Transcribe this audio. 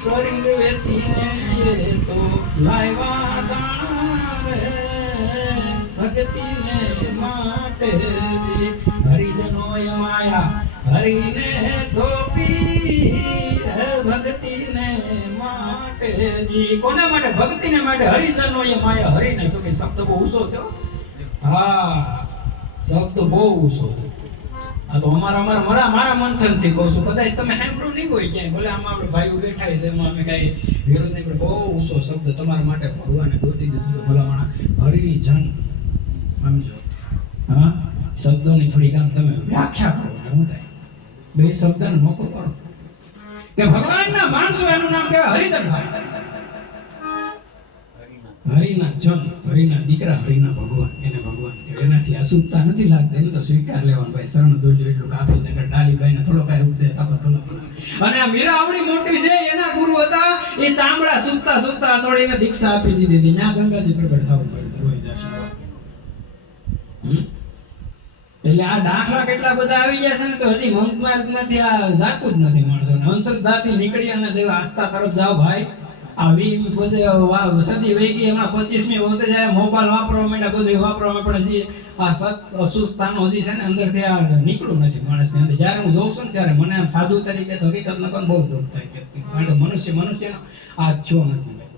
સ્વર્ગ વેચીને એ તો લાવ્યા દાણા રે ભક્તિને માટે હરિજનોય માયા હરિને સોંપી ભક્તિને માટે જી કોના માટે ભક્તિને માટે હરિજનોય માયા હરિને સોંપી શબ્દ બહુ ઊંચો છે હા શબ્દ બહુ ઊંચો આ તો મારા મંથન થી કહું છું કદાચ તમે સાંભળ્યું નહીં હોય ક્યાંય ભલે આમાં આપણે ભાઈઓ બેઠા છે એમાં અમે કઈ વિરોધ નહીં બહુ ઊંચો શબ્દ તમારા માટે ભગવાને ગોતી દીધું ભલામણા હરિજન સમજો હા શબ્દોની થોડી કામ તમે વ્યાખ્યા કરો શું થાય બે શબ્દને નોકર કરો કે ભગવાનના માણસો એનું નામ કહેવાય હરિજન હરિના જન હરિના દીકરા હરિના ભગવાન એને ભગવાન એનાથી અશુદ્ધતા નથી લાગતી એનું તો સ્વીકાર લેવાનું ભાઈ શરણ દોજો એટલું કાપી દે ડાલીભાઈને થોડો કાંઈ ઉપદેશ આપો અને આ મીરા આવડી મોટી છે એના ગુરુ હતા એ ચામડા સૂકતા છોડીને દીક્ષા આપી દીધી હતી ન્યા ગંગાજી પ્રગટ થવું પડ્યું રોઈ જશે એટલે આ દાખલા કેટલા બધા આવી ગયા છે ને તો હજી મંગમાં નથી આ જાતું જ નથી માણસો અંધશ્રદ્ધાથી નીકળી અને દેવ આસ્થા તરફ જાઓ ભાઈ આ સદી વહી ગઈ એમાં 25મી વખતે જાય મોબાઈલ વાપરવા માંડ્યા બધું વાપરવા પણ હજી આ અશુસ્થાનો હજી છે ને અંદરથી આ નીકળું નથી માણસની અંદર જ્યારે હું જોઉં છું ને ત્યારે મને આમ સાધુ તરીકે હકીકત ન બહુ દુઃખ થાય કારણ કે મનુષ્યનો આ છો નથી